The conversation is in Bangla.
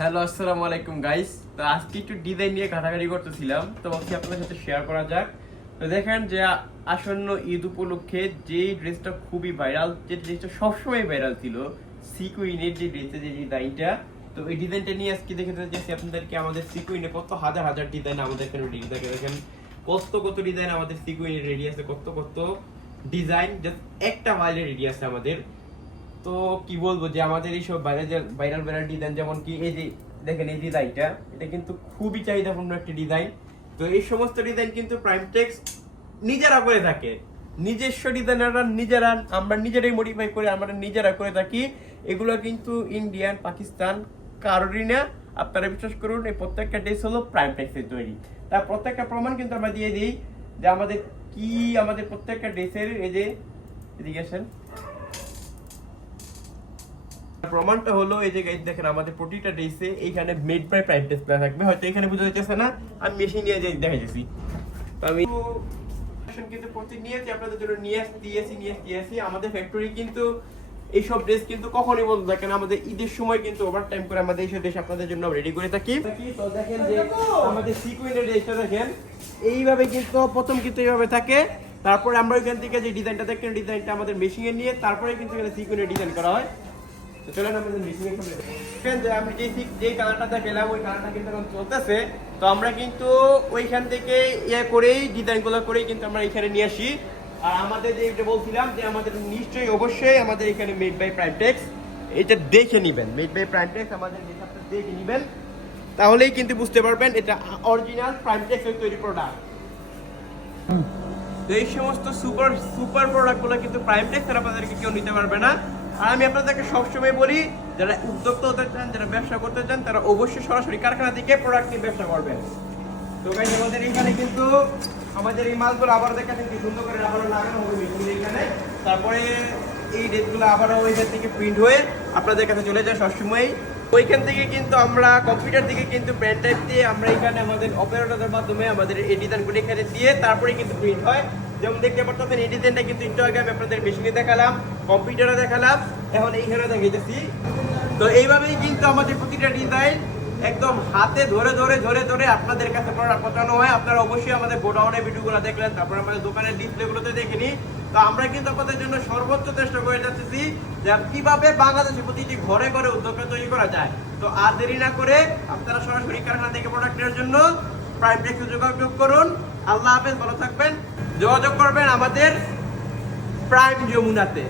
হ্যালো, আসসালামু আলাইকুম গাইস। তো আজকে একটু ডিজাইন নিয়ে ঘাটাঘাটি করতেছিলাম, তো ভাবছি আপনাদের সাথে শেয়ার করা যাক। তো দেখেন যে আসন্ন ঈদ উপলক্ষে যে ড্রেসটা খুবই ভাইরাল, যে ড্রেসটা সবসময় ভাইরাল ছিল, সিকুইনের যে ড্রেসের যে ডিজাইনটা, তো এই ডিজাইনটা নিয়ে আজকে দেখাতে চাইছি আপনাদেরকে। আমাদের সিকুইনে কত হাজার হাজার ডিজাইন আমাদের এখানে রেডি থাকে। দেখেন কত কত ডিজাইন আমাদের সিকুইনে রেডি আছে, কত কত ডিজাইন জাস্ট একটা মাইলে রেডি আছে আমাদের। তো কি বলবো যে আমাদের এই সব ভাইরাল ভাইরাল ভাইরাল ডিজাইন, যেমন কি এই যে দেখেন এই ডিজাইনটা, এটা কিন্তু খুবই চাহিদাপূর্ণ একটি ডিজাইন। তো এই সমস্ত ডিজাইন কিন্তু প্রাইমটেক্স নিজেরা করে থাকে, নিজস্ব ডিজাইনাররা নিজেরা, আমরা নিজেরাই মডিফাই করে আমরা নিজেরা করে থাকি। এগুলো কিন্তু ইন্ডিয়ান, পাকিস্তান কারোরই না। আপনারা বিশ্বাস করুন, এই প্রত্যেকটা ড্রেস হলো প্রাইমটেক্সের তৈরি। তার প্রত্যেকটা প্রমাণ কিন্তু আমরা দিয়ে দিই যে আমাদের প্রত্যেকটা ড্রেসের এই যে এদিকে আসেন, প্রমাণটা হলো এই যে গাইস দেখেন আমাদের প্রতিটা ড্রেসে এইখানে মেড বাই প্রাইমটেক্স লেখা থাকবে। হয়তো এখানে বোঝা যাচ্ছে না, আমি মেশিন নিয়ে দেখাইছি। তো আমি কিন্তু প্রতিনিয়তই আপনাদের জন্য নিয়ে আসছি। আমাদের ফ্যাক্টরি কিন্তু এইসব ড্রেস কিন্তু কখনোই বন্ধ থাকে না। আমাদের ঈদের সময় কিন্তু ওভারটাইম করে আমাদের এইসব ড্রেস আপনাদের জন্য রেডি করে থাকি। তো দেখেন যে আমাদের সিকুইনের ড্রেসটা দেখেন এইভাবে কিন্তু প্রথম কিন্তু এইভাবে থাকে। তারপরে আমরা ওইখান থেকে যে ডিজাইনটা দেখেন, ডিজাইনটা আমাদের মেশিনে নিয়ে তারপরে কিন্তু এখানে সিকুইনের ডিজাইন করা হয়। আমি যে কালারটা দেখালাম ওই কালারটা কিন্তু এখন চলতেছে। তো আমরা কিন্তু ওইখান থেকে করেই ডিজাইনগুলো করেই কিন্তু আমরা এখানে নিয়ে আসি। আর আমাদের যে বলছিলাম যে আমাদের নিশ্চয়ই অবশ্যই আমাদের এখানে মেড বাই প্রাইমটেক্স, এটা দেখে নেবেন। মেড বাই প্রাইমটেক্স আমাদের মেকআপটা দেখে নেবেন, তাহলেই কিন্তু বুঝতে পারবেন এটা অরিজিনাল প্রাইমটেক্সের তৈরি প্রোডাক্ট। তো এই সমস্ত সুপার সুপার প্রোডাক্টগুলো কিন্তু প্রাইমটেক্স ছাড়া আপনাদেরকে কেউ নিতে পারবে না। আর আমি আপনাদেরকে সবসময় বলি, যারা উদ্যোক্তা হতে চান, যারা ব্যবসা করতে চান, তারা অবশ্যই সরাসরি কারখানা থেকে প্রোডাক্ট নিয়ে ব্যবসা করবেন। তো গাইস আমাদের এখানে কিন্তু আমাদের এই মালগুলো আবার দেখাচ্ছেন কি সুন্দর করে আবারও লাগানো হবে মেশিনের এখানে। তারপরে এই ডেটগুলো আবারও ওইখান থেকে প্রিন্ট হয়ে আপনাদের কাছে চলে যায় সবসময়। ওইখান থেকে কিন্তু আমরা কম্পিউটার থেকে কিন্তু প্রিন্ট টাইপ দিয়ে আমরা এখানে আমাদের অপারেটরের মাধ্যমে আমাদের এই ডিজাইনগুলো এখানে দিয়ে তারপরে কিন্তু প্রিন্ট হয়। যেমন দেখতে পাচ্ছেন এই ডিজাইনটা কিন্তু একটু আগে আমি আপনাদের মেশিনে দেখালাম, কম্পিউটারে দেখালাম, এখন এইখানে দেখাইতেছি। তো এইভাবেই কিন্তু আমাদের প্রতিটা ডিজাইন একদম হাতে ধরে ধরে ধরে ধরে আপনাদের কাছে পৌঁছানো হয়। আপনারা অবশ্যই আমাদের গোডাউনের ভিডিওগুলো দেখলেন, তারপর আমাদের দোকানের ডিসপ্লেগুলোতে দেখেনি। তো আমরা কিন্তু আপনাদের জন্য সর্বোচ্চ চেষ্টা করে যাচ্ছি যে কিভাবে বাংলাদেশে প্রতিটি ঘরে ঘরে উদ্যোক্তা তৈরি করা যায়। তো আর দেরি না করে আপনারা সরাসরি কারখানা থেকে প্রোডাক্ট নেওয়ার জন্য প্রাইমটেক্সে যোগাযোগ করুন। আল্লাহ হাফেজ, ভালো থাকবেন। যোগাযোগ করবেন আমাদের প্রাইম যমুনাতে।